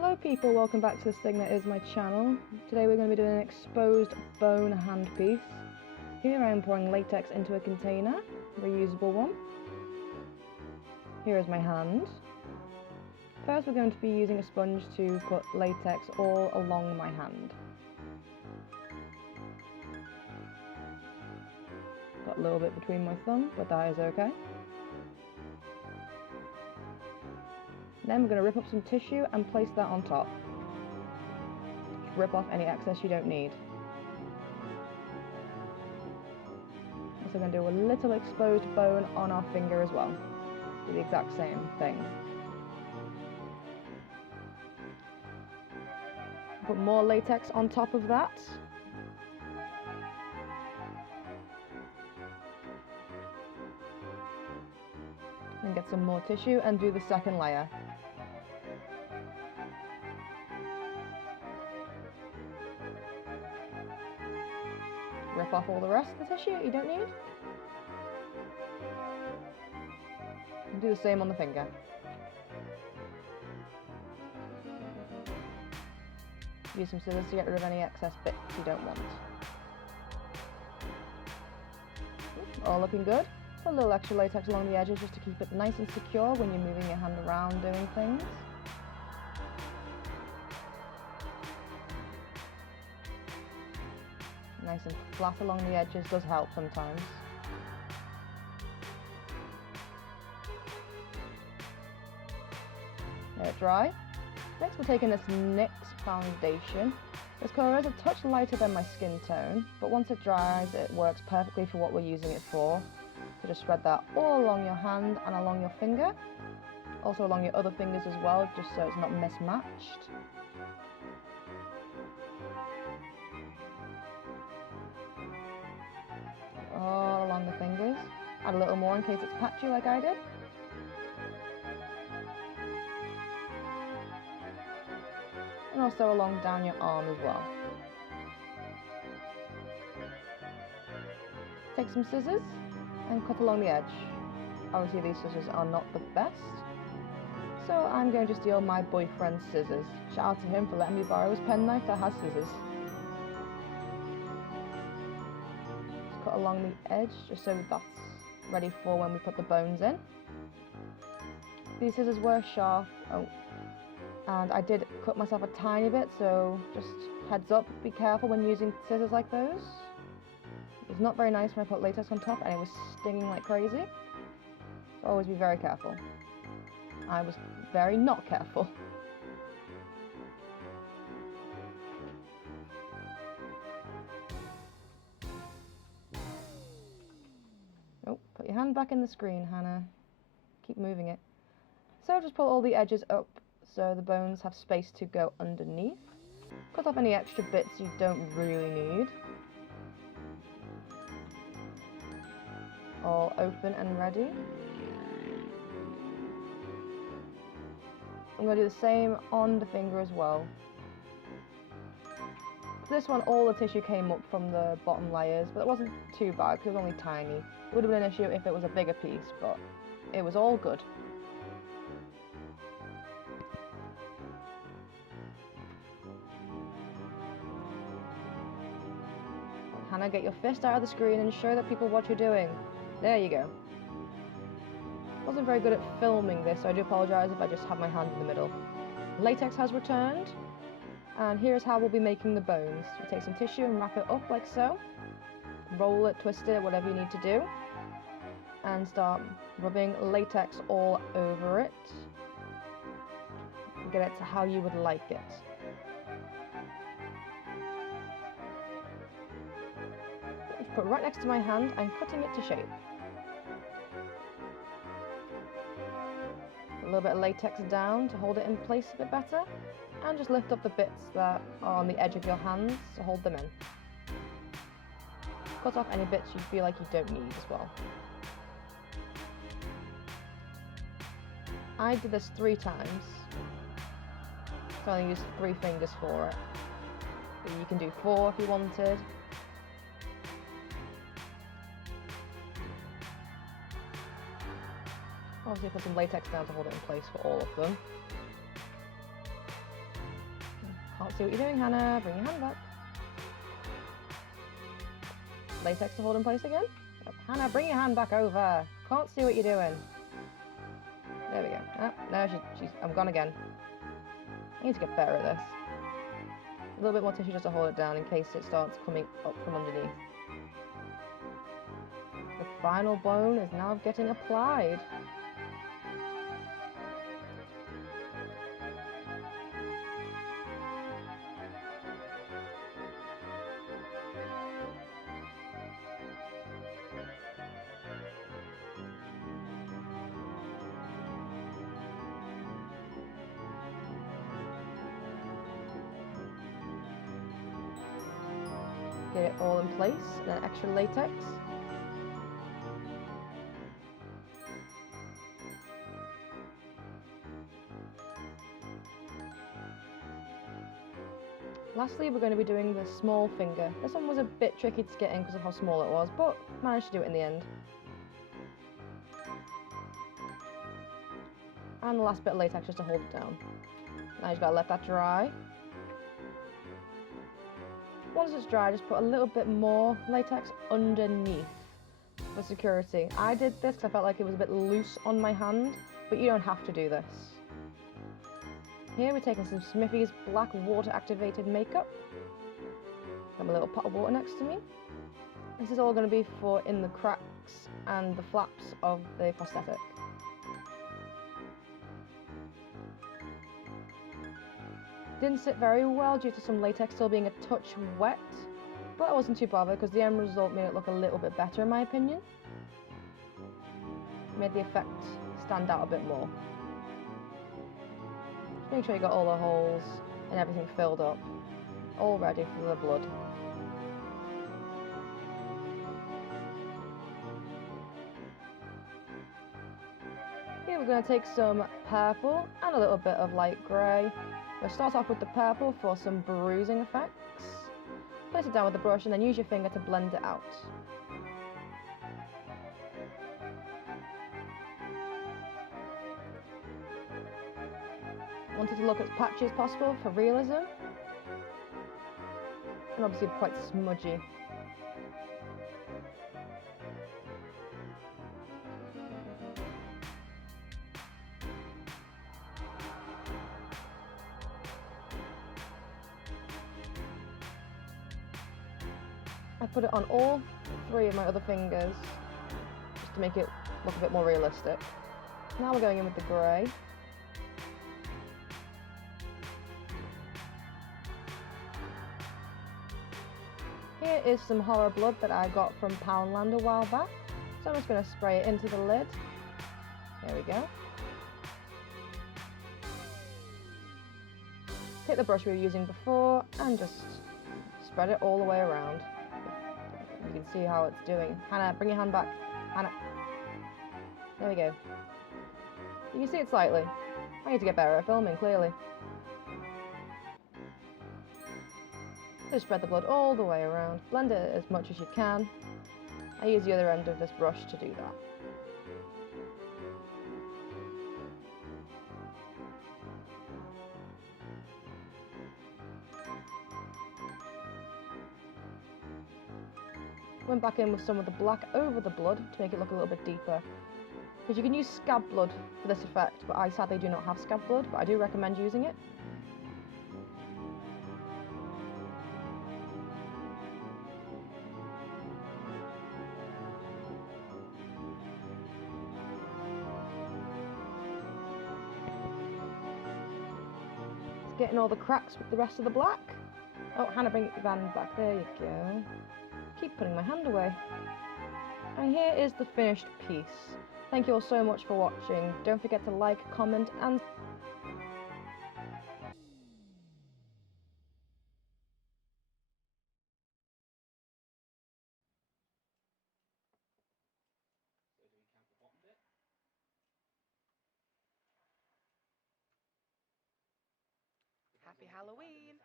Hello people, welcome back to this thing that is my channel. Today we're going to be doing an exposed bone handpiece. Here I am pouring latex into a container, reusable one. Here is my hand. First we're going to be using a sponge to put latex all along my hand. Got a little bit between my thumb, but that is okay. Then we're going to rip up some tissue and place that on top. Just rip off any excess you don't need. Also going to do a little exposed bone on our finger as well. Do the exact same thing. Put more latex on top of that. Then get some more tissue and do the second layer. Rip off all the rest of the tissue you don't need. And do the same on the finger. Use some scissors to get rid of any excess bits you don't want. All looking good. Put a little extra latex along the edges just to keep it nice and secure when you're moving your hand around doing things. Nice and flat along the edges does help sometimes. Let it dry. Next we're taking this NYX Foundation. This colour is a touch lighter than my skin tone, but once it dries it works perfectly for what we're using it for. So just spread that all along your hand and along your finger. Also along your other fingers as well, just so it's not mismatched. All along the fingers. Add a little more in case it's patchy like I did. And also along down your arm as well. Take some scissors and cut along the edge. Obviously these scissors are not the best, so I'm going to steal my boyfriend's scissors. Shout out to him for letting me borrow his penknife that has scissors. Cut along the edge just so that's ready for when we put the bones in. These scissors were sharp, and I did cut myself a tiny bit, so just heads up, be careful when using scissors like those. It's not very nice when I put latex on top and it was stinging like crazy, so always be very careful. I was very not careful. Oh, put your hand back in the screen, Hannah. Keep moving it. So just pull all the edges up so the bones have space to go underneath. Cut off any extra bits you don't really need. All open and ready. I'm going to do the same on the finger as well. For this one, all the tissue came up from the bottom layers, but it wasn't too bad because it was only tiny. It would have been an issue if it was a bigger piece, but it was all good. Hannah, get your fist out of the screen and show the people what you're doing. There you go. Wasn't very good at filming this, so I do apologise if I just have my hand in the middle. Latex has returned, and here's how we'll be making the bones. You take some tissue and wrap it up like so. Roll it, twist it, whatever you need to do. And start rubbing latex all over it. Get it to how you would like it. Put right next to my hand and cutting it to shape. A little bit of latex down to hold it in place a bit better, and just lift up the bits that are on the edge of your hands to hold them in. Cut off any bits you feel like you don't need as well. I did this 3 times, so I only used 3 fingers for it. But you can do 4 if you wanted. Obviously put some latex down to hold it in place for all of them. see what you're doing, Hannah. Bring your hand back. Latex to hold in place again. Oh, Hannah, bring your hand back over. Can't see what you're doing. There we go. Oh, no, she's... I'm gone again. I need to get better at this. A little bit more tissue just to hold it down in case it starts coming up from underneath. The final bone is now getting applied. Get it all in place, and then extra latex. Lastly, we're going to be doing the small finger. This one was a bit tricky to get in because of how small it was, but managed to do it in the end. And the last bit of latex just to hold it down. Now you've got to let that dry. Once it's dry, just put a little bit more latex underneath for security. I did this because I felt like it was a bit loose on my hand, but you don't have to do this. Here we're taking some Smithy's black water activated makeup. Got my little pot of water next to me. This is all going to be for in the cracks and the flaps of the prosthetic. Didn't sit very well due to some latex still being a touch wet, but I wasn't too bothered because the end result made it look a little bit better in my opinion. Made the effect stand out a bit more. Just make sure you got all the holes and everything filled up, all ready for the blood. Here we're going to take some purple and a little bit of light grey. We'll start off with the purple for some bruising effects. Place it down with the brush and then use your finger to blend it out. Wanted to look as patchy as possible for realism. And obviously quite smudgy. I put it on all three of my other fingers just to make it look a bit more realistic. Now we're going in with the grey. Here is some horror blood that I got from Poundland a while back. So I'm just going to spray it into the lid. There we go. Take the brush we were using before and just spread it all the way around. You can see how it's doing. Hannah, bring your hand back. Hannah. There we go. You can see it slightly. I need to get better at filming, clearly. Just spread the blood all the way around. Blend it as much as you can. I use the other end of this brush to do that. Went back in with some of the black over the blood to make it look a little bit deeper. Because you can use scab blood for this effect, but I sadly do not have scab blood, but I do recommend using it. It's getting all the cracks with the rest of the black. Oh, Hannah, bring your hand back. There you go. Keep putting my hand away. And here is the finished piece. Thank you all so much for watching. Don't forget to like, comment and Happy Halloween!